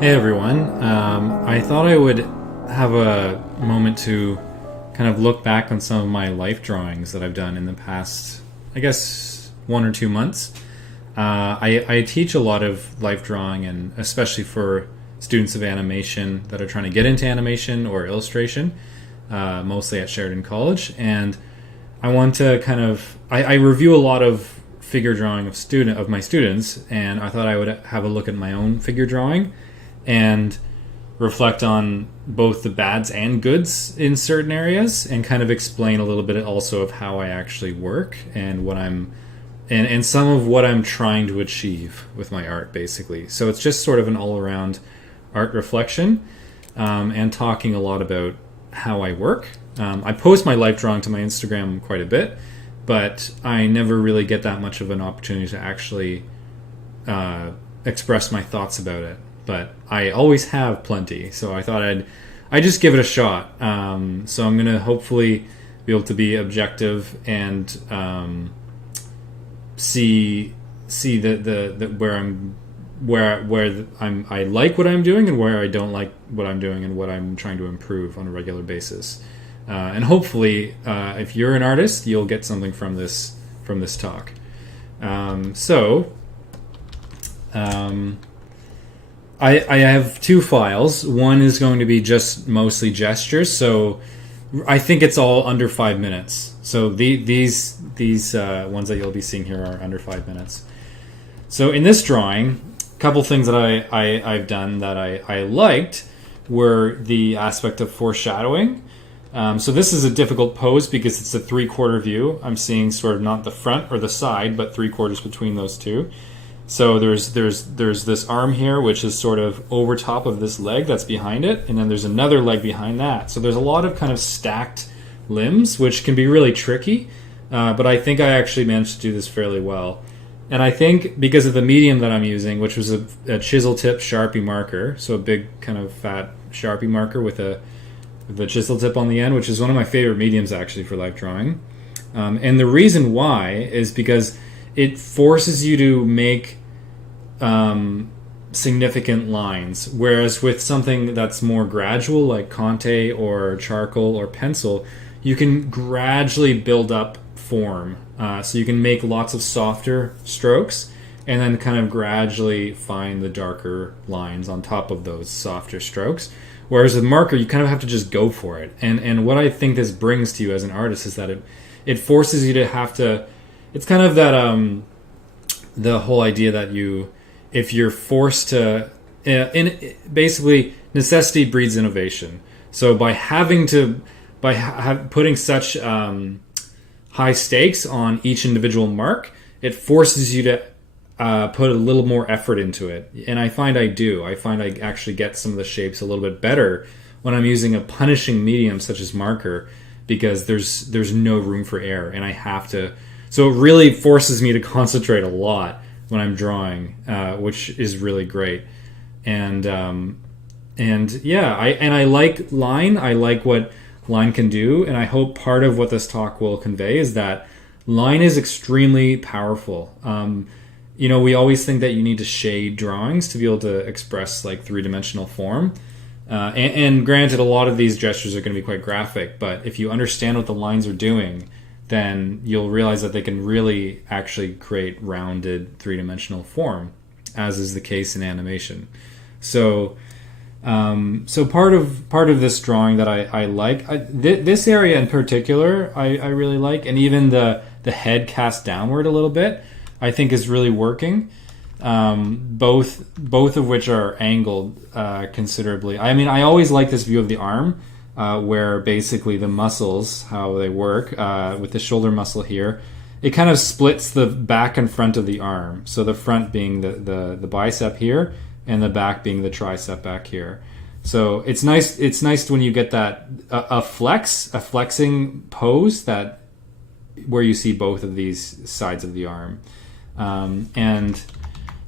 Hey everyone, I thought I would have a moment to kind of look back on some of my life drawings that I've done in the past, I guess, 1 or 2 months. I teach a lot of life drawing, and especially for students of animation that are trying to get into animation or illustration, mostly at Sheridan College. And I want to kind of, I review a lot of figure drawing of my students, and I thought I would have a look at my own figure drawing and reflect on both the bads and goods in certain areas, and kind of explain a little bit also of how I actually work and what I'm and some of what I'm trying to achieve with my art, basically. So it's just sort of an all-around art reflection, and talking a lot about how I work. I post my life drawing to my Instagram quite a bit, but I never really get that much of an opportunity to actually express my thoughts about it. But I always have plenty, so I thought I'd just give it a shot. So I'm gonna hopefully be able to be objective and see the where I like what I'm doing and where I don't like what I'm doing and what I'm trying to improve on a regular basis. And hopefully, if you're an artist, you'll get something from this talk. I have two files. One is going to be just mostly gestures, so I think it's all under 5 minutes. So these ones that you'll be seeing here are under 5 minutes. So in this drawing, a couple things that I've done that I liked were the aspect of foreshadowing. So this is a difficult pose because it's a 3/4 view. I'm seeing sort of not the front or the side, but 3/4 between those two. So there's this arm here, which is sort of over top of this leg that's behind it, and then there's another leg behind that. So there's a lot of kind of stacked limbs, which can be really tricky, but I think I actually managed to do this fairly well. And I think because of the medium that I'm using, which was a chisel tip Sharpie marker, so a big kind of fat Sharpie marker with the chisel tip on the end, which is one of my favorite mediums actually for life drawing. And the reason why is because it forces you to make significant lines, whereas with something that's more gradual like Conte or charcoal or pencil, you can gradually build up form. So you can make lots of softer strokes and then kind of gradually find the darker lines on top of those softer strokes. Whereas with marker, you kind of have to just go for it. And what I think this brings to you as an artist is that it forces you to have to. It's kind of that the whole idea that if you're forced to, basically necessity breeds innovation. So by putting such high stakes on each individual mark, it forces you to put a little more effort into it. And I find I actually get some of the shapes a little bit better when I'm using a punishing medium such as marker, because there's no room for error, and I have to. So it really forces me to concentrate a lot when I'm drawing, which is really great. And yeah, I like line. I like what line can do, and I hope part of what this talk will convey is that line is extremely powerful. We always think that you need to shade drawings to be able to express like three-dimensional form. And granted, a lot of these gestures are going to be quite graphic, but if you understand what the lines are doing, then you'll realize that they can really actually create rounded three-dimensional form, as is the case in animation. So part of this drawing that I like, this area in particular, I really like, and even the head cast downward a little bit, I think is really working. Both of which are angled considerably. I mean, I always like this view of the arm, where basically the muscles, how they work, with the shoulder muscle here, it kind of splits the back and front of the arm. So the front being the bicep here, and the back being the tricep back here. So it's nice. It's nice when you get that a flexing pose that where you see both of these sides of the arm, and.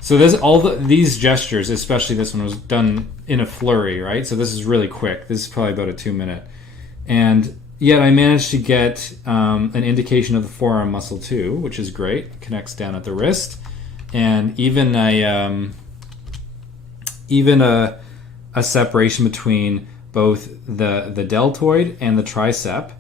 So these gestures, especially this one, was done in a flurry, right? So this is really quick. This is probably about a 2-minute. And yet I managed to get an indication of the forearm muscle too, which is great. It connects down at the wrist. And even even a separation between both the deltoid and the tricep,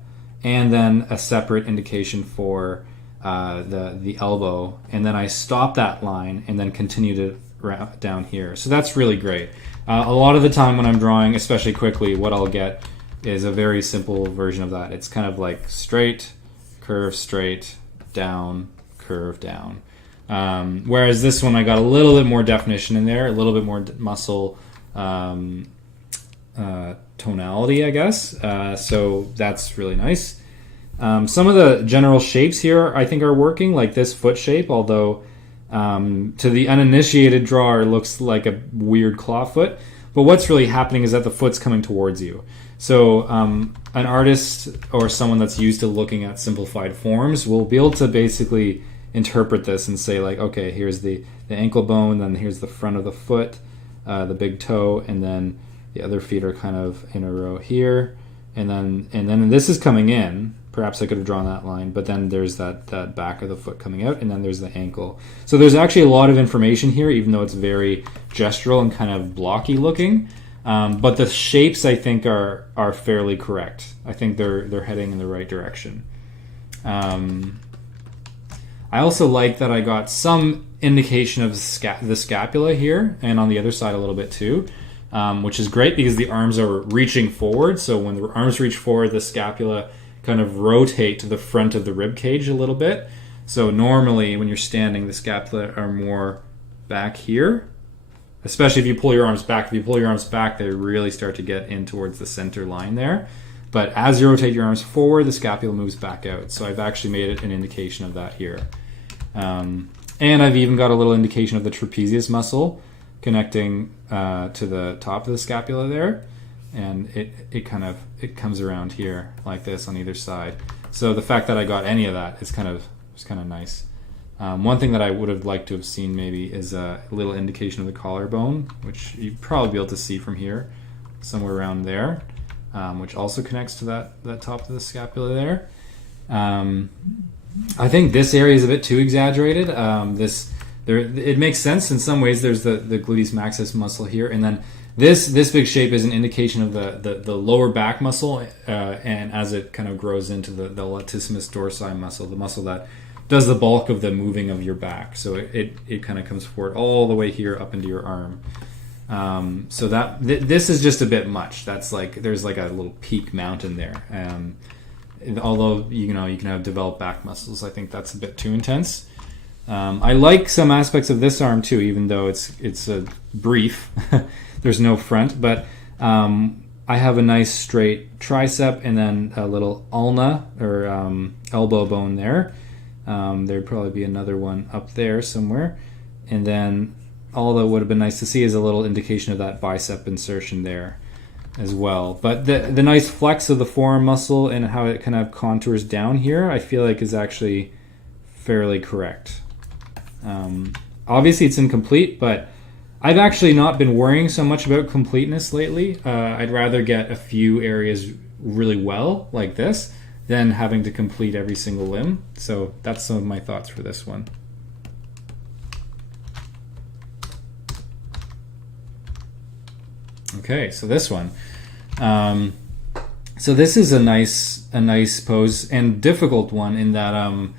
and then a separate indication for the elbow, and then I stop that line and then continue to wrap down here. So that's really great. A lot of the time when I'm drawing, especially quickly, what I'll get is a very simple version of that. It's kind of like straight, curve, straight, down, curve, down. Whereas this one, I got a little bit more definition in there, a little bit more muscle tonality, I guess. So that's really nice. Some of the general shapes here I think are working, like this foot shape, although to the uninitiated drawer it looks like a weird claw foot. But what's really happening is that the foot's coming towards you. So an artist or someone that's used to looking at simplified forms will be able to basically interpret this and say, like, okay, here's the ankle bone, then here's the front of the foot, the big toe, and then the other feet are kind of in a row here, and then this is coming in. Perhaps I could have drawn that line, but then there's that back of the foot coming out, and then there's the ankle. So there's actually a lot of information here, even though it's very gestural and kind of blocky looking. But the shapes, I think, are fairly correct. I think they're heading in the right direction. I also like that I got some indication of the scapula here, and on the other side a little bit too, which is great because the arms are reaching forward. So when the arms reach forward, the scapula kind of rotate to the front of the rib cage a little bit. So normally when you're standing, the scapula are more back here, especially if you pull your arms back. If you pull your arms back, they really start to get in towards the center line there. But as you rotate your arms forward, the scapula moves back out. So I've actually made it an indication of that here. And I've even got a little indication of the trapezius muscle connecting to the top of the scapula there. And it comes around here like this on either side. So the fact that I got any of that is kind of nice. One thing that I would have liked to have seen maybe is a little indication of the collarbone, which you'd probably be able to see from here, somewhere around there, which also connects to that top of the scapula there. I think this area is a bit too exaggerated. It makes sense in some ways. There's the gluteus maximus muscle here, and then this big shape is an indication of the lower back muscle, and as it kind of grows into the latissimus dorsi muscle, the muscle that does the bulk of the moving of your back. So it kind of comes forward all the way here up into your arm. So this is just a bit much. That's like there's like a little peak mountain there. Although you can have developed back muscles, I think that's a bit too intense. I like some aspects of this arm too, even though it's a brief. There's no front, but I have a nice straight tricep and then a little ulna or elbow bone there. There'd probably be another one up there somewhere, and then all that would have been nice to see is a little indication of that bicep insertion there as well. But the nice flex of the forearm muscle and how it kind of contours down here, I feel like is actually fairly correct. Obviously it's incomplete, but I've actually not been worrying so much about completeness lately. I'd rather get a few areas really well, like this, than having to complete every single limb. So that's some of my thoughts for this one. Okay, so this one. So this is a nice pose and difficult one in that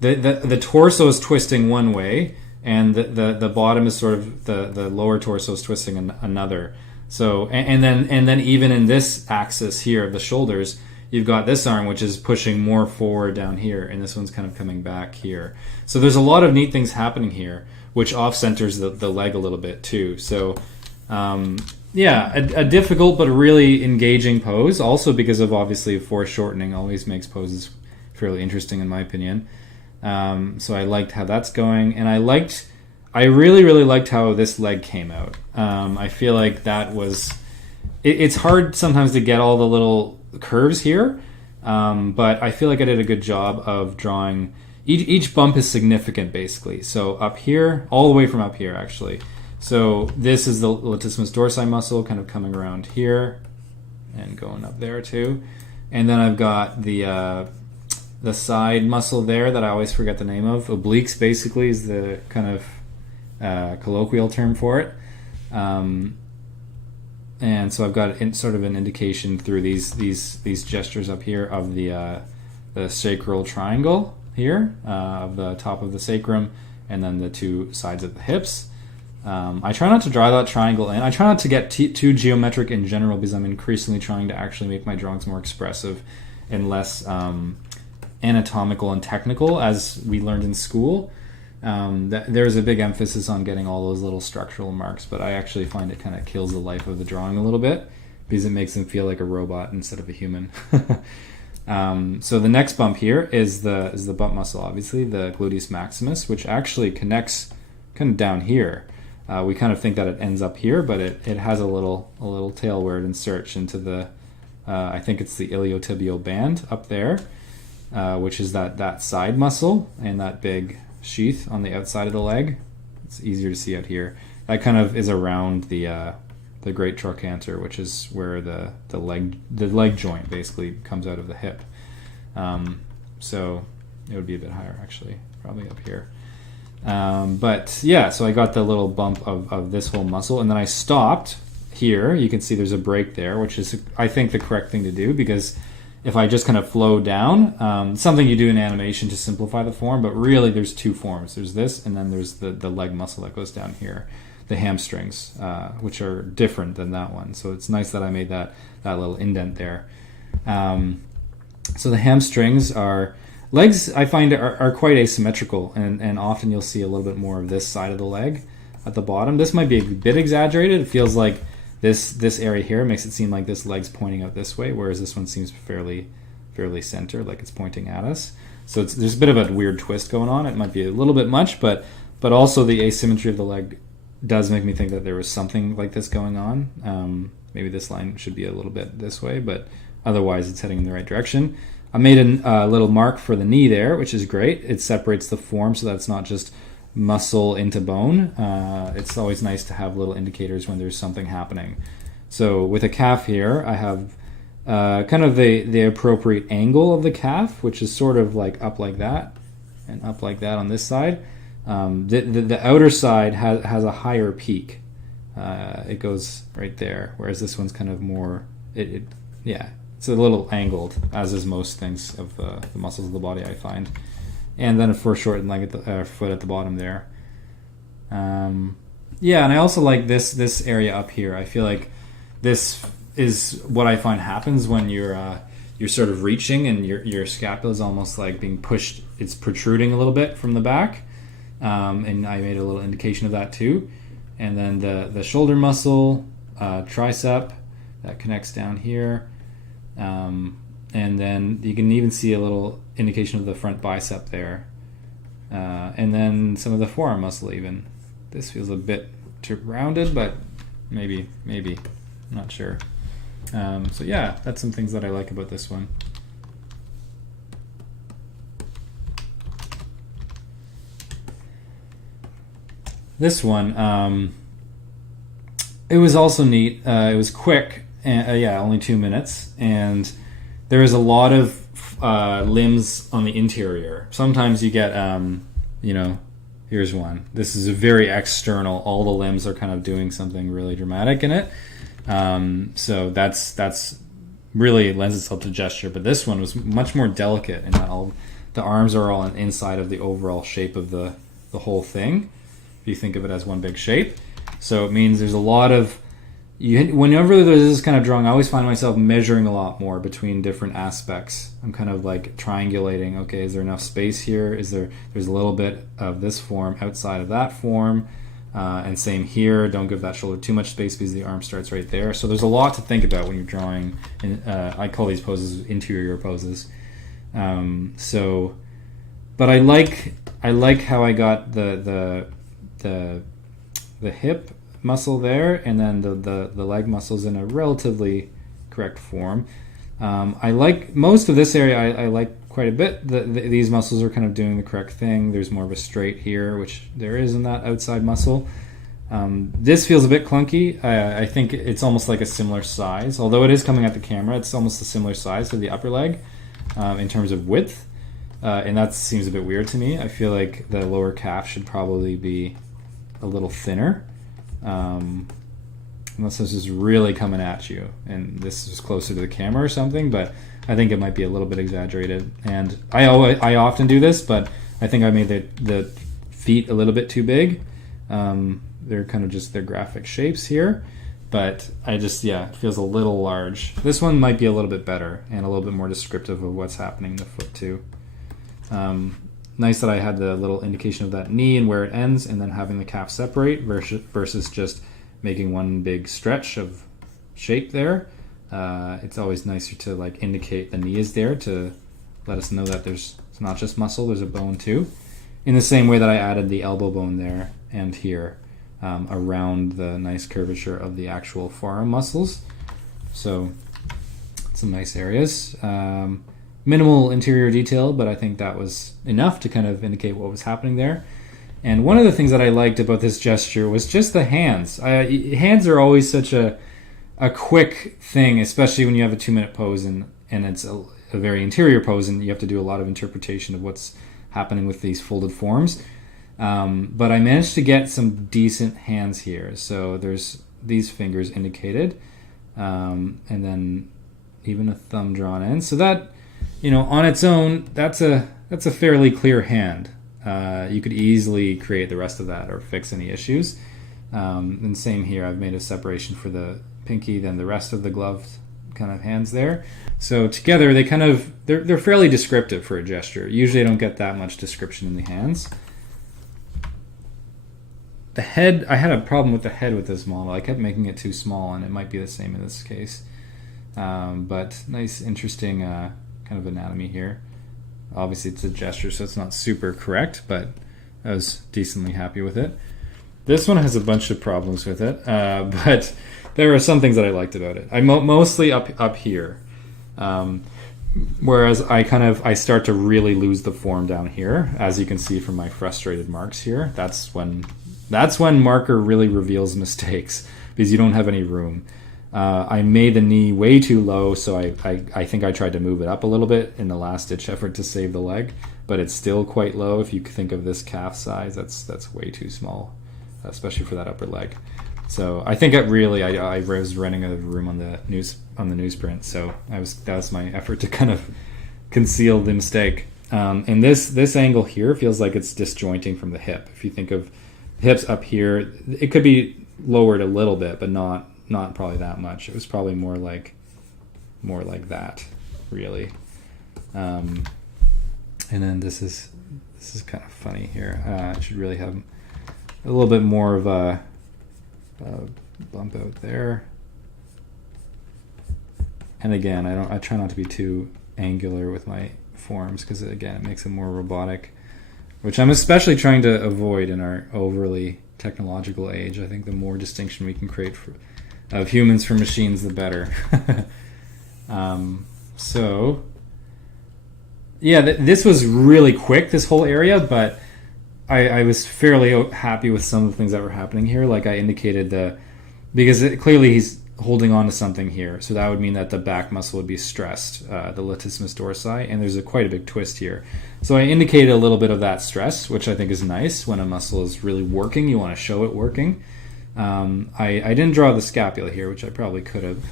the torso is twisting one way, and the bottom is sort of the lower torso is twisting another. So and then even in this axis here of the shoulders, you've got this arm which is pushing more forward down here, and this one's kind of coming back here. So there's a lot of neat things happening here, which off centers the leg a little bit too. So yeah, a difficult but a really engaging pose. Also because of obviously foreshortening always makes poses fairly interesting in my opinion. So I liked how that's going, and I really liked how this leg came out. I feel like that was it's hard sometimes to get all the little curves here, but I feel like I did a good job of drawing. Each bump is significant basically. So up here, all the way from up here actually. So this is the latissimus dorsi muscle kind of coming around here and going up there too, and then I've got the side muscle there that I always forget the name of. Obliques basically is the kind of colloquial term for it. And so I've got sort of an indication through these gestures up here of the sacral triangle here, of the top of the sacrum, and then the two sides of the hips. I try not to draw that triangle in. I try not to get too geometric in general, because I'm increasingly trying to actually make my drawings more expressive and less anatomical and technical, as we learned in school. There's a big emphasis on getting all those little structural marks, but I actually find it kind of kills the life of the drawing a little bit, because it makes them feel like a robot instead of a human. So the next bump here is the butt muscle, obviously, the gluteus maximus, which actually connects kind of down here. We kind of think that it ends up here, but it has a little tail where it inserts into the, I think it's the iliotibial band up there, which is that side muscle and that big sheath on the outside of the leg. It's easier to see out here. That kind of is around the great trochanter, which is where the leg joint basically comes out of the hip. So it would be a bit higher, actually, probably up here. But yeah, so I got the little bump of this whole muscle, and then I stopped here. You can see there's a break there, which is, I think, the correct thing to do, because if I just kind of flow down, something you do in animation to simplify the form, but really there's two forms. There's this, and then there's the leg muscle that goes down here, the hamstrings, which are different than that one. So it's nice that I made that little indent there. So the hamstrings are... Legs, I find, are quite asymmetrical, and often you'll see a little bit more of this side of the leg at the bottom. This might be a bit exaggerated. It feels like this area here makes it seem like this leg's pointing out this way, whereas this one seems fairly centered, like it's pointing at us. So there's a bit of a weird twist going on. It might be a little bit much, but also the asymmetry of the leg does make me think that there was something like this going on. Maybe this line should be a little bit this way, but otherwise it's heading in the right direction. I made a little mark for the knee there, which is great. It separates the form so that it's not just muscle into bone. It's always nice to have little indicators when there's something happening. So with a calf here, I have kind of the appropriate angle of the calf, which is sort of like up like that and up like that on this side. The outer side has a higher peak. It goes right there, whereas this one's kind of more... It's a little angled, as is most things of the muscles of the body, I find. And then a foreshortened leg foot at the bottom there. And I also like this area up here. I feel like this is what I find happens when you're sort of reaching, and your scapula is almost like being pushed. It's protruding a little bit from the back, and I made a little indication of that too. And then the shoulder muscle, tricep, that connects down here. And then you can even see a little indication of the front bicep there. And then some of the forearm muscle even. This feels a bit too rounded, but maybe, I'm not sure. So yeah, that's some things that I like about this one. This one, it was also neat. It was quick. Only 2 minutes, and there is a lot of limbs on the interior. Sometimes you get, here's one. This is a very external. All the limbs are kind of doing something really dramatic in it. So that's really lends itself to gesture. But this one was much more delicate in that all the arms are all inside of the overall shape of the whole thing. If you think of it as one big shape, so it means there's a lot of... whenever there's this kind of drawing, I always find myself measuring a lot more between different aspects. I'm kind of like triangulating. Okay, is there enough space here? There's a little bit of this form outside of that form, and same here. Don't give that shoulder too much space because the arm starts right there. So there's a lot to think about when you're drawing. I call these poses interior poses. But I like how I got the hip muscle there, and then the leg muscles in a relatively correct form. I like most of this area. I like quite a bit. These muscles are kind of doing the correct thing. There's more of a straight here, which there is in that outside muscle. This feels a bit clunky. I think it's almost like a similar size, although it is coming at the camera. It's almost a similar size to the upper leg in terms of width, and that seems a bit weird to me. I feel like the lower calf should probably be a little thinner. unless this is really coming at you and this is closer to the camera or something, but I think it might be a little bit exaggerated. And I often do this, but I think I made the feet a little bit too big. They're kind of just their graphic shapes here, but it feels a little large. This one might be a little bit better and a little bit more descriptive of what's happening in the foot too. Nice that I had the little indication of that knee and where it ends, and then having the calf separate versus just making one big stretch of shape there. It's always nicer to like indicate the knee is there to let us know that it's not just muscle, there's a bone too. In the same way that I added the elbow bone there and here around the nice curvature of the actual forearm muscles. So some nice areas. Minimal interior detail, but I think that was enough to kind of indicate what was happening there. And one of the things that I liked about this gesture was just the hands. Hands are always such a quick thing, especially when you have a 2-minute pose and it's a very interior pose and you have to do a lot of interpretation of what's happening with these folded forms. But I managed to get some decent hands here. So there's these fingers indicated, and then even a thumb drawn in. So that, on its own, that's a fairly clear hand. You could easily create the rest of that or fix any issues. And same here, I've made a separation for the pinky, then the rest of the gloved kind of hands there. So together they they're fairly descriptive for a gesture. Usually I don't get that much description in the hands. The head, I had a problem with the head with this model. I kept making it too small, and it might be the same in this case. But nice, interesting kind of anatomy here. Obviously it's a gesture, so it's not super correct, but I was decently happy with it. This one has a bunch of problems with it, but there are some things that I liked about it. I mostly up here, whereas I start to really lose the form down here, as you can see from my frustrated marks here. That's when marker really reveals mistakes, because you don't have any room. I made the knee way too low, so I think I tried to move it up a little bit in the last-ditch effort to save the leg, but it's still quite low. If you think of this calf size, that's way too small, especially for that upper leg. So I think I was running out of room on the newsprint, so that was my effort to kind of conceal the mistake. And this angle here feels like it's disjointing from the hip. If you think of the hips up here, it could be lowered a little bit, but not probably that much. It was probably more like that, really. And then this is kind of funny here. I should really have a little bit more of a bump out there. And again, I try not to be too angular with my forms, because again, it makes it more robotic, which I'm especially trying to avoid in our overly technological age. I think the more distinction we can create of humans from machines, the better. So yeah, this was really quick, this whole area, but I was fairly happy with some of the things that were happening here. Like I indicated, because clearly he's holding on to something here, so that would mean that the back muscle would be stressed, the latissimus dorsi, and there's quite a big twist here. So I indicated a little bit of that stress, which I think is nice. When a muscle is really working, you want to show it working. I didn't draw the scapula here, which I probably could have.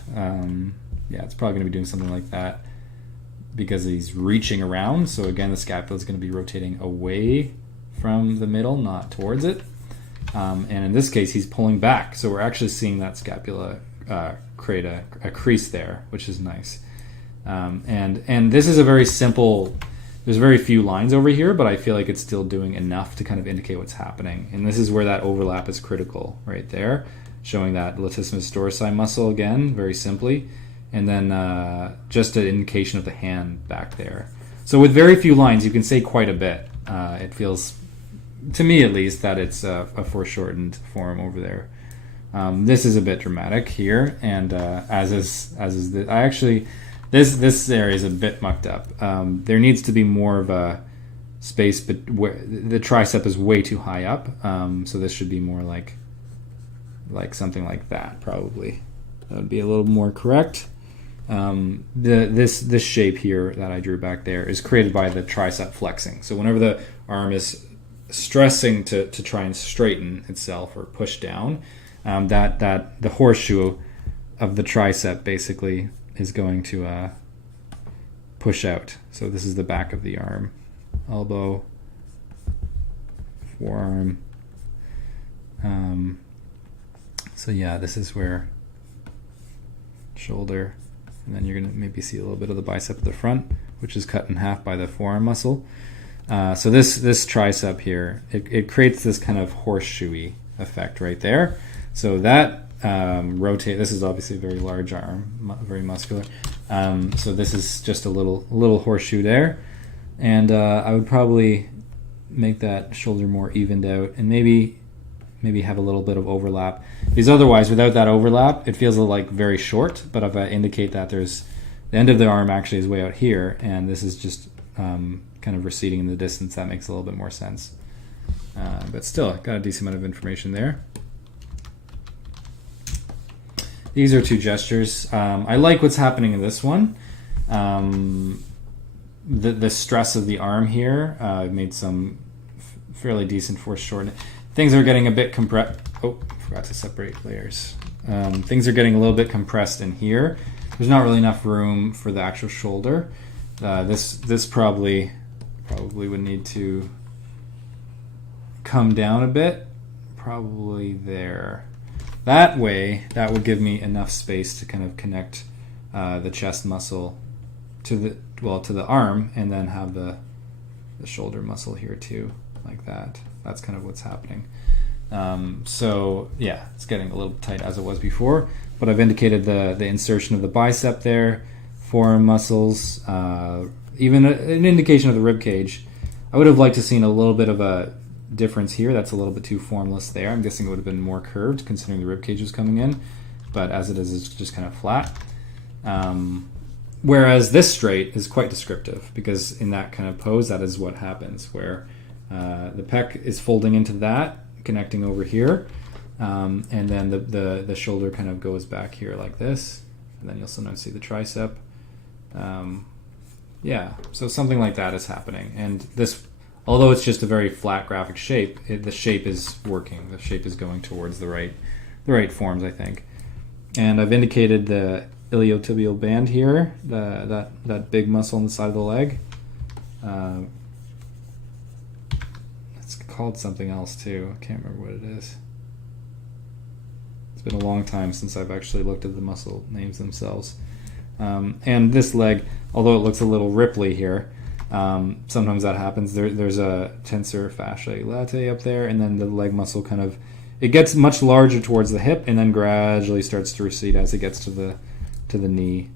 It's probably going to be doing something like that because he's reaching around. So again, the scapula is going to be rotating away from the middle, not towards it. And in this case, he's pulling back. So we're actually seeing that scapula create a crease there, which is nice. And this is a very simple, there's very few lines over here, but I feel like it's still doing enough to kind of indicate what's happening. And this is where that overlap is critical, right there, showing that latissimus dorsi muscle again, very simply. And then just an indication of the hand back there. So with very few lines, you can say quite a bit. It feels, to me at least, that it's a foreshortened form over there. This is a bit dramatic here, and as is this area is a bit mucked up. There needs to be more of a space, but where the tricep is way too high up. So this should be more like something like that. Probably that would be a little more correct. This shape here that I drew back there is created by the tricep flexing. So whenever the arm is stressing to try and straighten itself or push down, that the horseshoe of the tricep basically is going to push out. So this is the back of the arm, elbow, forearm. So yeah, this is where shoulder, and then you're going to maybe see a little bit of the bicep at the front, which is cut in half by the forearm muscle. So this tricep here, it creates this kind of horseshoey effect right there. So that rotate. This is obviously a very large arm, very muscular. So this is just a little horseshoe there, and I would probably make that shoulder more evened out, and maybe have a little bit of overlap. Because otherwise, without that overlap, it feels like very short. But if I indicate that there's the end of the arm actually is way out here, and this is just kind of receding in the distance, that makes a little bit more sense. But still, got a decent amount of information there. These are 2 gestures. I like what's happening in this one. The stress of the arm here made some fairly decent foreshortening. Things are getting a bit compressed. Oh, forgot to separate layers. Things are getting a little bit compressed in here. There's not really enough room for the actual shoulder. This probably would need to come down a bit. Probably there. That way, that would give me enough space to kind of connect the chest muscle to the arm, and then have the shoulder muscle here too, like that. That's kind of what's happening. So yeah, it's getting a little tight as it was before, but I've indicated the insertion of the bicep there, forearm muscles, even an indication of the rib cage. I would have liked to seen a little bit of a difference here. That's a little bit too formless there. I'm guessing it would have been more curved considering the rib cage was coming in, but as it is, it's just kind of flat. Whereas this straight is quite descriptive, because in that kind of pose, that is what happens, where the pec is folding into that, connecting over here, and then the shoulder kind of goes back here like this, and then you'll sometimes see the tricep. Yeah, so something like that is happening, and this, although it's just a very flat graphic shape, the shape is working. The shape is going towards the right forms, I think. And I've indicated the iliotibial band here, that big muscle on the side of the leg. It's called something else too. I can't remember what it is. It's been a long time since I've actually looked at the muscle names themselves. And this leg, although it looks a little ripply here, sometimes that happens. There's a tensor fasciae latae up there, and then the leg muscle kind of, it gets much larger towards the hip, and then gradually starts to recede as it gets to the knee.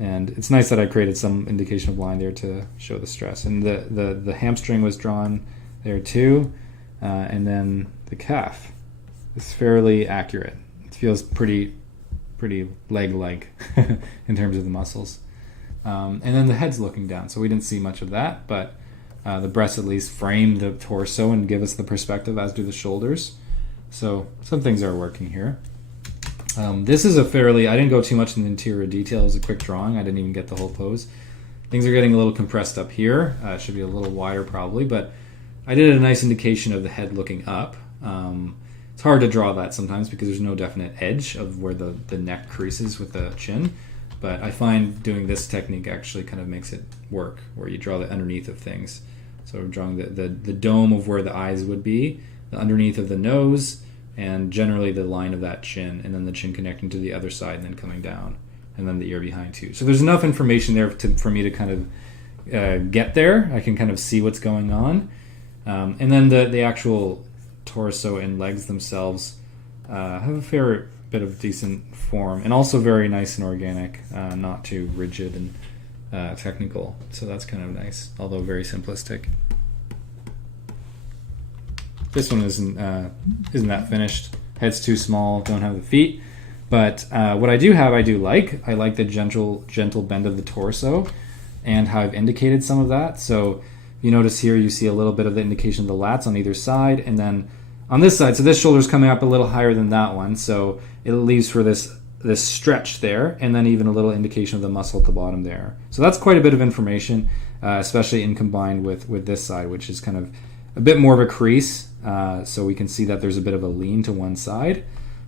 And it's nice that I created some indication of line there to show the stress. And the hamstring was drawn there too, and then the calf is fairly accurate. It feels pretty leg-like in terms of the muscles. And then the head's looking down, so we didn't see much of that, but the breasts at least frame the torso and give us the perspective, as do the shoulders. So some things are working here. This is I didn't go too much in the interior detail. It was a quick drawing. I didn't even get the whole pose. Things are getting a little compressed up here. It should be a little wider probably, but I did a nice indication of the head looking up. It's hard to draw that sometimes because there's no definite edge of where the neck creases with the chin. But I find doing this technique actually kind of makes it work, where you draw the underneath of things. So I'm drawing the dome of where the eyes would be, the underneath of the nose, and generally the line of that chin, and then the chin connecting to the other side and then coming down, and then the ear behind too. So there's enough information there for me to kind of get there. I can kind of see what's going on. And then the actual torso and legs themselves have a fair bit of decent form, and also very nice and organic, not too rigid and technical. So that's kind of nice, although very simplistic. This one isn't that finished. Head's too small, don't have the feet. But what I do have, I like. I like the gentle bend of the torso, and how I've indicated some of that. So you notice here, you see a little bit of the indication of the lats on either side, and then on this side, so this shoulder's coming up a little higher than that one, so it leaves for this stretch there, and then even a little indication of the muscle at the bottom there. So that's quite a bit of information, especially in combined with this side, which is kind of a bit more of a crease, so we can see that there's a bit of a lean to one side.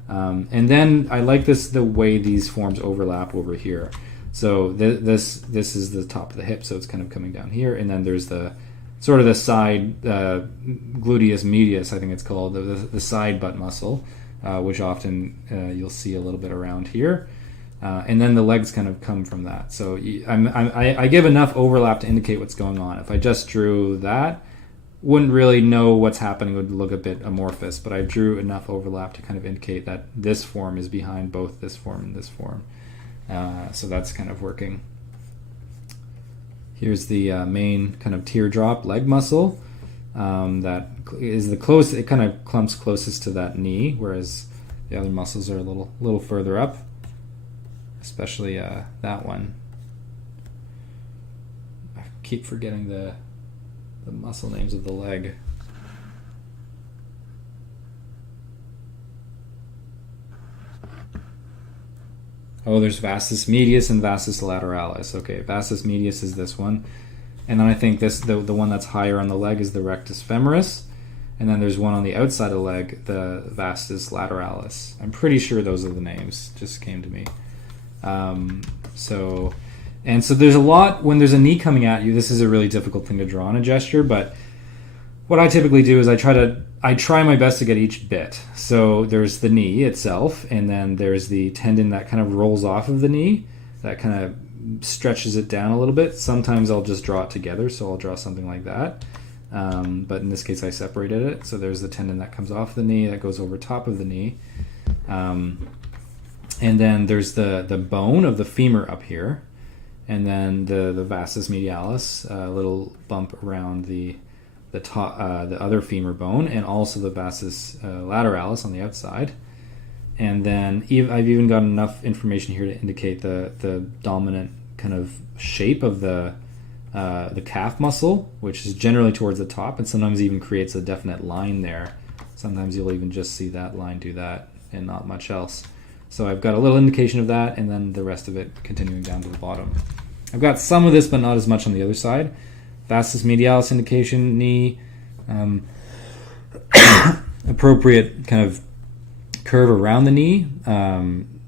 And then I like the way these forms overlap over here. So this is the top of the hip, so it's kind of coming down here, and then there's the sort of the side gluteus medius, I think it's called, the side butt muscle, which often you'll see a little bit around here. And then the legs kind of come from that. So I give enough overlap to indicate what's going on. If I just drew that, wouldn't really know what's happening, would look a bit amorphous, but I drew enough overlap to kind of indicate that this form is behind both this form and this form. So that's kind of working. Here's the main kind of teardrop leg muscle that is the closest. It kind of clumps closest to that knee, whereas the other muscles are a little further up, especially that one. I keep forgetting the muscle names of the leg. Oh, there's vastus medius and vastus lateralis. Okay, vastus medius is this one. And then I think the one that's higher on the leg is the rectus femoris. And then there's one on the outside of the leg, the vastus lateralis. I'm pretty sure those are the names. Just came to me. So there's a lot, when there's a knee coming at you, this is a really difficult thing to draw in a gesture, but what I typically do is I try my best to get each bit. So there's the knee itself, and then there's the tendon that kind of rolls off of the knee, that kind of stretches it down a little bit. Sometimes I'll just draw it together, so I'll draw something like that. But in this case I separated it. So there's the tendon that comes off the knee, that goes over top of the knee. And then there's the bone of the femur up here. And then the vastus medialis, a little bump around the top, the other femur bone, and also the vastus lateralis on the outside. And then I've even got enough information here to indicate the dominant kind of shape of the calf muscle, which is generally towards the top, and sometimes even creates a definite line there. Sometimes you'll even just see that line do that and not much else. So I've got a little indication of that, and then the rest of it continuing down to the bottom. I've got some of this, but not as much on the other side. Vastus medialis indication, knee, appropriate kind of curve around the knee,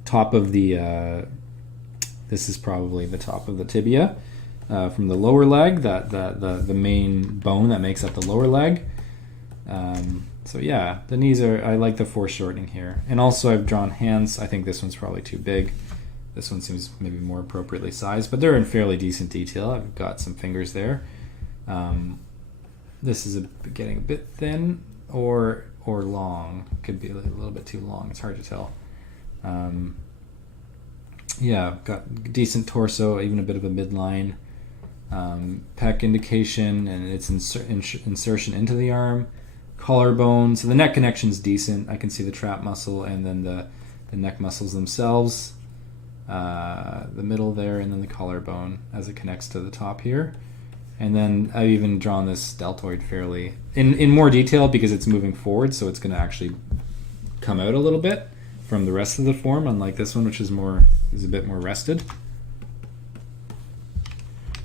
top of the, this is probably the top of the tibia, from the lower leg, the main bone that makes up the lower leg. So yeah, the knees I like the foreshortening here. And also I've drawn hands. I think this one's probably too big. This one seems maybe more appropriately sized, but they're in fairly decent detail. I've got some fingers there. This is getting a bit thin or long. Could be a little bit too long. It's hard to tell. Yeah, I've got decent torso, even a bit of a midline. Pec indication and its insertion into the arm. Collarbone. So the neck connection's decent. I can see the trap muscle and then the neck muscles themselves. The middle there, and then the collarbone as it connects to the top here. And then I've even drawn this deltoid fairly in more detail because it's moving forward, so it's going to actually come out a little bit from the rest of the form, unlike this one, which is a bit more rested.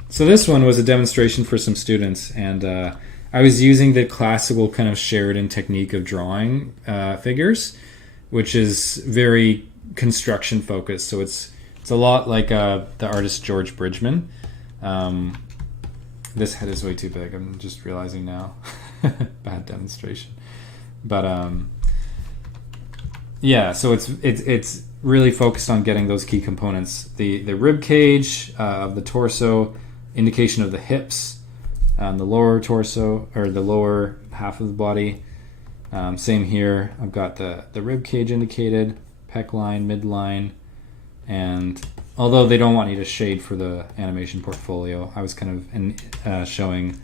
So this one was a demonstration for some students, and I was using the classical kind of Sheridan technique of drawing figures, which is very construction focused. So it's a lot like the artist George Bridgman. This head is way too big. I'm just realizing now. Bad demonstration. But yeah, so it's really focused on getting those key components: the rib cage of the torso, indication of the hips, the lower torso or the lower half of the body. Same here. I've got the rib cage indicated, pec line, midline, and although they don't want you to shade for the animation portfolio, I was kind of showing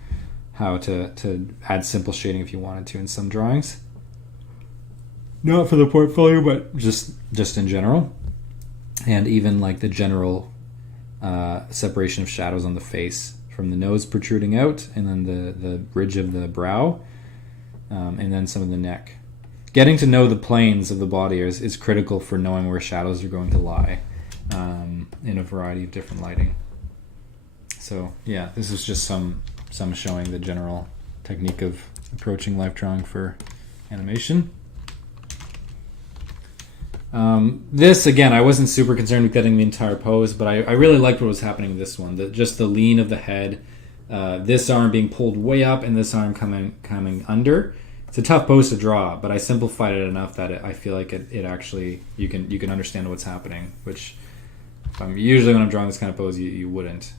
how to add simple shading if you wanted to in some drawings. Not for the portfolio, but just in general. And even like the general separation of shadows on the face, from the nose protruding out, and then the ridge of the brow, and then some of the neck. Getting to know the planes of the body is critical for knowing where shadows are going to lie in a variety of different lighting. So yeah, this is just some showing the general technique of approaching life drawing for animation. This, again, I wasn't super concerned with getting the entire pose, but I really liked what was happening with this one. Just the lean of the head, this arm being pulled way up and this arm coming under. It's a tough pose to draw, but I simplified it enough that I feel like it actually, you can understand what's happening, which usually when I'm drawing this kind of pose, you wouldn't.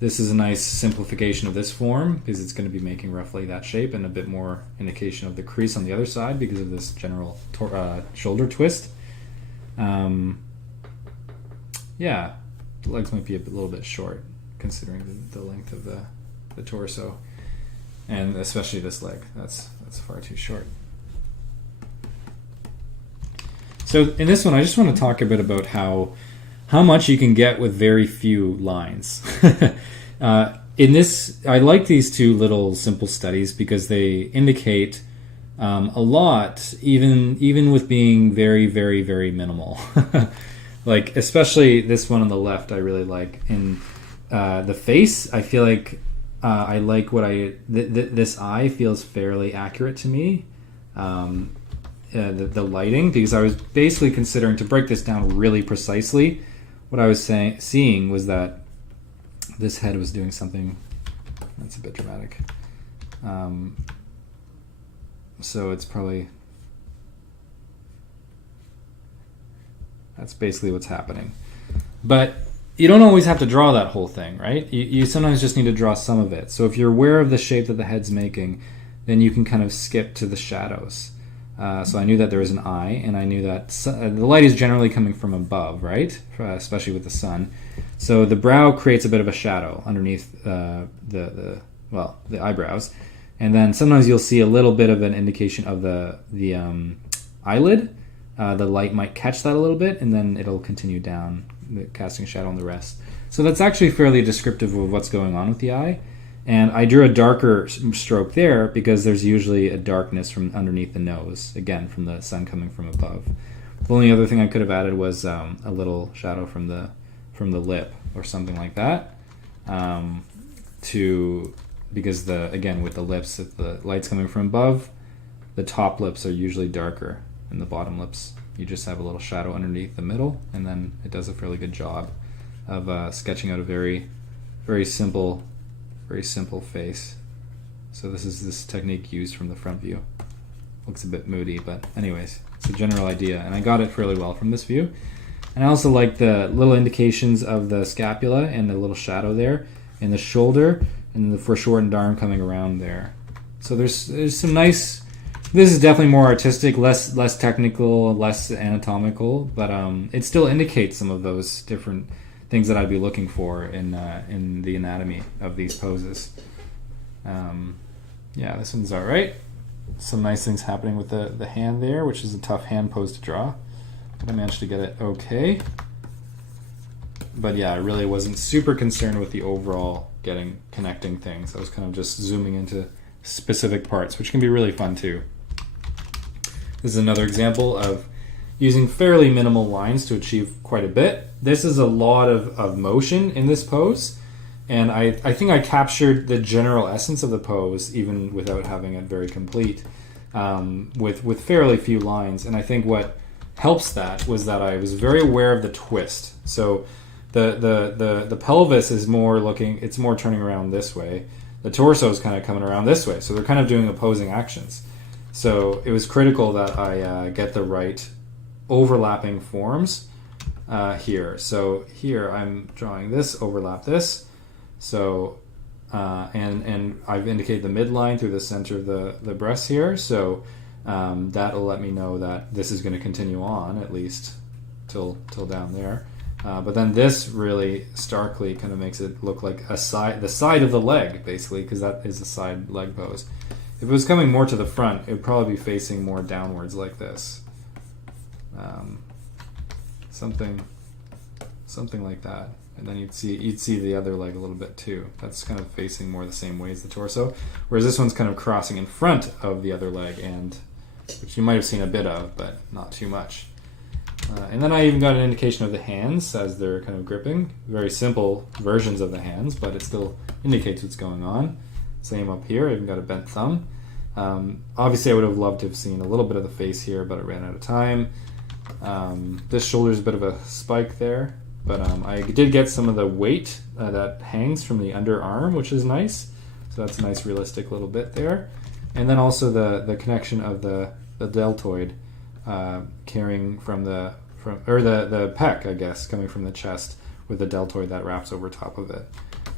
This is a nice simplification of this form because it's going to be making roughly that shape and a bit more indication of the crease on the other side because of this general shoulder twist. Yeah, the legs might be a little bit short considering the length of the torso, and especially this leg. That's far too short. So in this one, I just want to talk a bit about how much you can get with very few lines. In this, I like these two little simple studies because they indicate a lot, even with being very, very, very minimal. Like, especially this one on the left, I really like. In the face, I feel like I like what this eye feels fairly accurate to me. The lighting, because I was basically considering, to break this down really precisely, what I was seeing was that this head was doing something that's a bit dramatic. So it's probably, that's basically what's happening. But you don't always have to draw that whole thing, right? You sometimes just need to draw some of it. So if you're aware of the shape that the head's making, then you can kind of skip to the shadows. So I knew that there was an eye, and I knew that the light is generally coming from above, right? Especially with the sun. So the brow creates a bit of a shadow underneath the eyebrows, and then sometimes you'll see a little bit of an indication of the eyelid. The light might catch that a little bit, and then it'll continue down, casting a shadow on the rest. So that's actually fairly descriptive of what's going on with the eye. And I drew a darker stroke there because there's usually a darkness from underneath the nose, again, from the sun coming from above. The only other thing I could have added was a little shadow from the lip or something like that. Because again, with the lips, if the light's coming from above, the top lips are usually darker, and the bottom lips, you just have a little shadow underneath the middle, and then it does a fairly good job of sketching out a very, very simple face. So this is this technique used from the front view. Looks a bit moody, but anyways, it's a general idea, and I got it fairly well from this view. And I also like the little indications of the scapula and the little shadow there, and the shoulder, and the foreshortened arm coming around there. So there's some nice. This is definitely more artistic, less technical, less anatomical, but it still indicates some of those different things that I'd be looking for in the anatomy of these poses. Yeah, this one's all right. Some nice things happening with the hand there, which is a tough hand pose to draw, but I managed to get it okay. But yeah, I really wasn't super concerned with the overall connecting things. I was kind of just zooming into specific parts, which can be really fun too. This is another example of using fairly minimal lines to achieve quite a bit. This is a lot of motion in this pose, and I think I captured the general essence of the pose even without having it very complete, with fairly few lines. And I think what helps that was that I was very aware of the twist. So the pelvis is it's more turning around this way. The torso is kind of coming around this way. So they're kind of doing opposing actions. So it was critical that I get the right overlapping forms here. So here I'm drawing this, overlap this. So and I've indicated the midline through the center of the breast here. So that'll let me know that this is going to continue on at least till down there. But then this really starkly kind of makes it look like the side of the leg, basically, because that is a side leg pose. If it was coming more to the front, it would probably be facing more downwards like this. Something like that. And then you'd see the other leg a little bit too. That's kind of facing more the same way as the torso. Whereas this one's kind of crossing in front of the other leg, which you might have seen a bit of, but not too much. And then I even got an indication of the hands as they're kind of gripping. Very simple versions of the hands, but it still indicates what's going on. Same up here, I even got a bent thumb. Obviously I would have loved to have seen a little bit of the face here, but it ran out of time. This shoulder is a bit of a spike there, but I did get some of the weight that hangs from the underarm, which is nice. So that's a nice realistic little bit there. And then also the connection of the deltoid carrying from the pec, I guess, coming from the chest with the deltoid that wraps over top of it.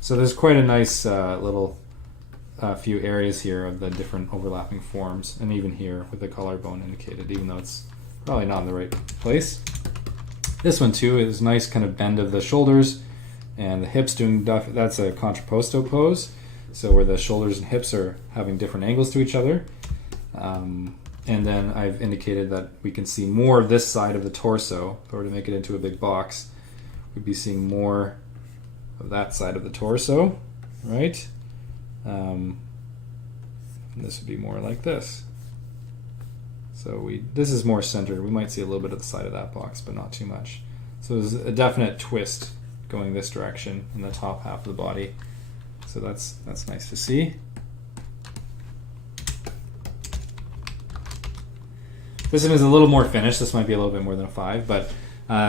So there's quite a nice little few areas here of the different overlapping forms, and even here with the collarbone indicated, even though it's probably not in the right place. This one too is nice kind of bend of the shoulders and the hips doing that's a contrapposto pose, so where the shoulders and hips are having different angles to each other. And then I've indicated that we can see more of this side of the torso. If I were to make it into a big box, we'd be seeing more of that side of the torso, right? And this would be more like this. So this is more centered. We might see a little bit of the side of that box, but not too much. So there's a definite twist going this direction in the top half of the body. So that's nice to see. This one is a little more finished. This might be a little bit more than a 5, but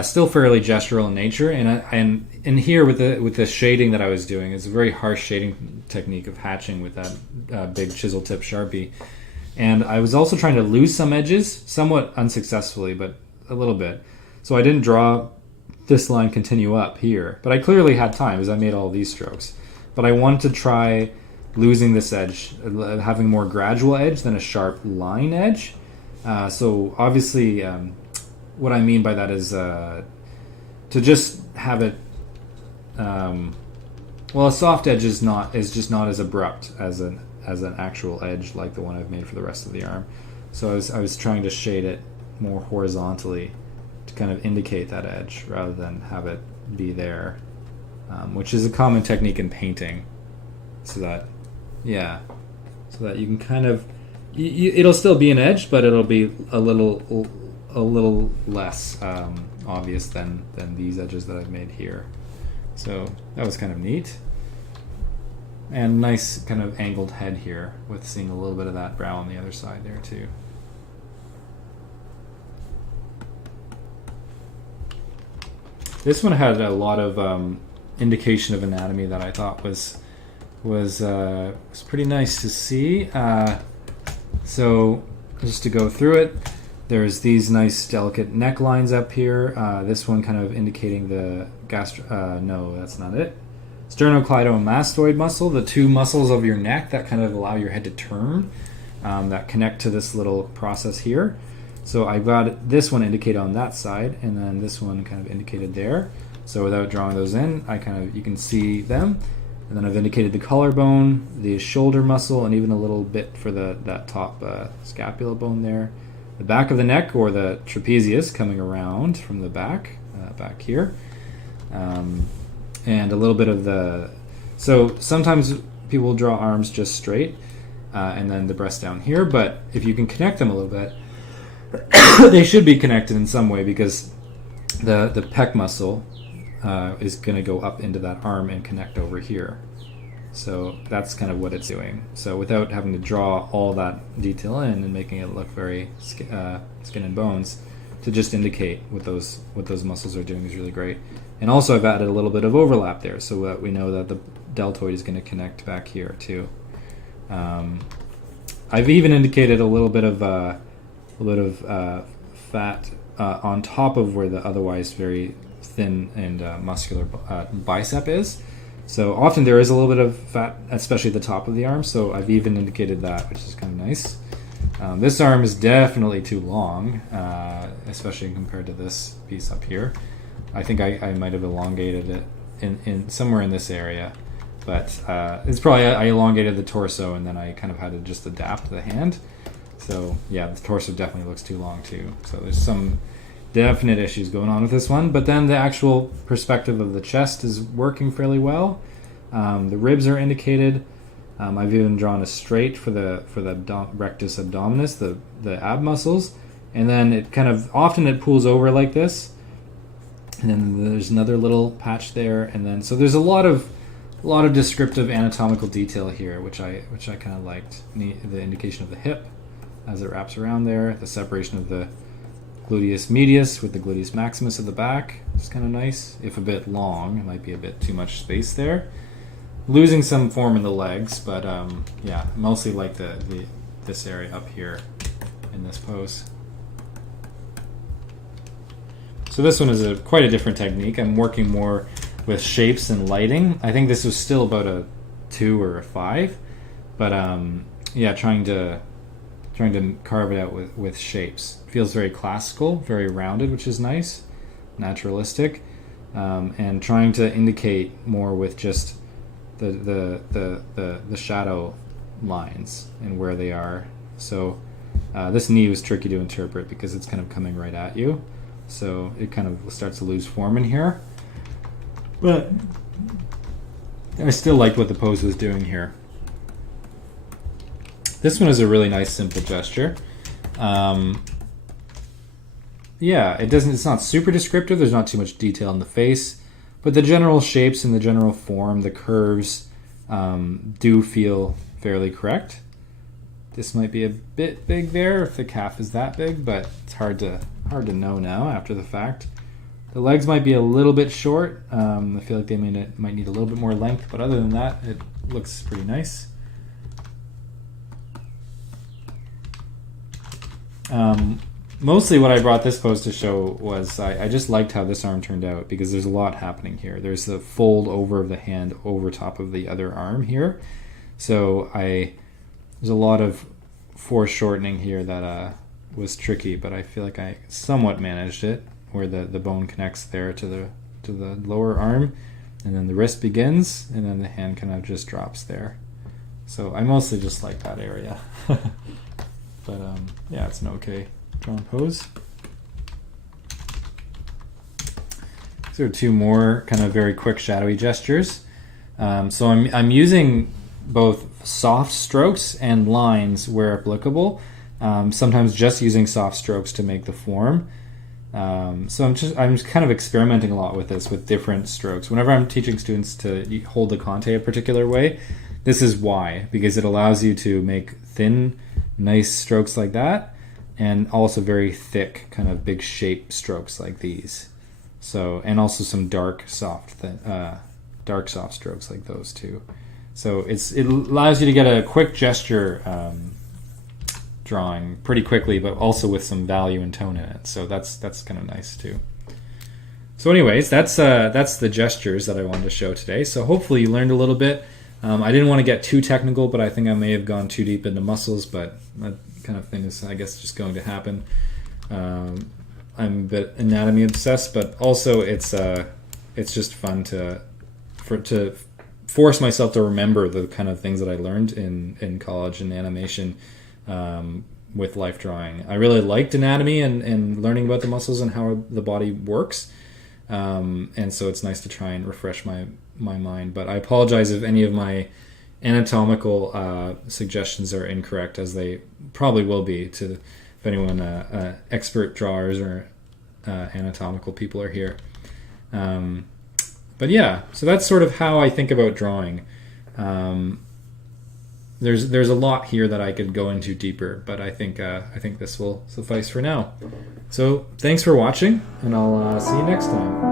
still fairly gestural in nature. And here with the shading that I was doing, it's a very harsh shading technique of hatching with that big chisel tip Sharpie. And I was also trying to lose some edges, somewhat unsuccessfully, but a little bit. So I didn't draw this line continue up here, but I clearly had time as I made all these strokes. But I wanted to try losing this edge, having more gradual edge than a sharp line edge. So obviously, what I mean by that is to just have it. Well, a soft edge is just not as abrupt as an actual edge like the one I've made for the rest of the arm. So I was trying to shade it more horizontally to kind of indicate that edge rather than have it be there, which is a common technique in painting. So that you can kind of. It'll still be an edge, but it'll be a little less obvious than these edges that I've made here. So that was kind of neat. And nice kind of angled head here with seeing a little bit of that brow on the other side there too. This one had a lot of indication of anatomy that I thought was pretty nice to see. So just to go through it, there's these nice delicate necklines up here. This one kind of indicating the no, that's not it. Sternocleidomastoid muscle, the two muscles of your neck that kind of allow your head to turn, that connect to this little process here. So I've got this one indicated on that side, and then this one kind of indicated there. So without drawing those in, you can see them. And then I've indicated the collarbone, the shoulder muscle, and even a little bit for that top scapula bone there. The back of the neck, or the trapezius, coming around from the back here. And a little bit of the... So sometimes people will draw arms just straight, and then the breast down here, but if you can connect them a little bit, they should be connected in some way, because the pec muscle is going to go up into that arm and connect over here. So that's kind of what it's doing. So without having to draw all that detail in and making it look very skin and bones, to just indicate what those muscles are doing is really great. And also I've added a little bit of overlap there, so that we know that the deltoid is going to connect back here too. I've even indicated a little bit of fat on top of where the otherwise very thin and muscular bicep is. So often there is a little bit of fat, especially at the top of the arm, so I've even indicated that, which is kind of nice. This arm is definitely too long, especially compared to this piece up here. I think I might have elongated it in somewhere in this area, but it's probably I elongated the torso, and then I kind of had to just adapt the hand. So yeah, the torso definitely looks too long too. So there's some definite issues going on with this one, but then the actual perspective of the chest is working fairly well. The ribs are indicated. I've even drawn a straight for the rectus abdominis, the ab muscles, and then it kind of often it pulls over like this, and then there's another little patch there, and then so there's a lot of descriptive anatomical detail here, which I kind of liked. The indication of the hip as it wraps around there, the separation of the gluteus medius with the gluteus maximus at the back. It's kind of nice. If a bit long, it might be a bit too much space there. Losing some form in the legs, but yeah, mostly like this area up here in this pose. So this one is quite a different technique. I'm working more with shapes and lighting. I think this was still about a 2 or a 5, but yeah, trying to carve it out with shapes. Feels very classical, very rounded, which is nice, naturalistic, and trying to indicate more with just the shadow lines and where they are. So this knee was tricky to interpret because it's kind of coming right at you, so it kind of starts to lose form in here. But I still liked what the pose was doing here. This one is a really nice, simple gesture. Yeah, it's not super descriptive. There's not too much detail in the face, but the general shapes and the general form, the curves, do feel fairly correct. This might be a bit big there if the calf is that big, but it's hard to know now after the fact. The legs might be a little bit short. I feel like they might need a little bit more length, but other than that, it looks pretty nice. Mostly what I brought this pose to show was I just liked how this arm turned out, because there's a lot happening here. There's the fold over of the hand over top of the other arm here. So there's a lot of foreshortening here that was tricky, but I feel like I somewhat managed it, where the bone connects there to the lower arm, and then the wrist begins, and then the hand kind of just drops there. So I mostly just like that area. But yeah, it's an okay drawn pose. These are 2 more kind of very quick shadowy gestures. So I'm using both soft strokes and lines where applicable. Sometimes just using soft strokes to make the form. So I'm just kind of experimenting a lot with this, with different strokes. Whenever I'm teaching students to hold the kante a particular way, this is why, because it allows you to make thin, nice strokes like that, and also very thick, kind of big shape strokes like these. So, and also some dark soft strokes like those too. So it allows you to get a quick gesture drawing pretty quickly, but also with some value and tone in it. So that's kind of nice too. So anyways, that's the gestures that I wanted to show today. So hopefully you learned a little bit. I didn't want to get too technical, but I think I may have gone too deep into muscles, but that kind of thing is, I guess, just going to happen. I'm a bit anatomy obsessed, but also it's just fun to force myself to remember the kind of things that I learned in college and animation with life drawing. I really liked anatomy and learning about the muscles and how the body works, and so it's nice to try and refresh my mind. But I apologize if any of my anatomical suggestions are incorrect, as they probably will be to if anyone expert drawers or anatomical people are here. But yeah, so that's sort of how I think about drawing. There's a lot here that I could go into deeper, but I think this will suffice for now. So thanks for watching, and I'll see you next time.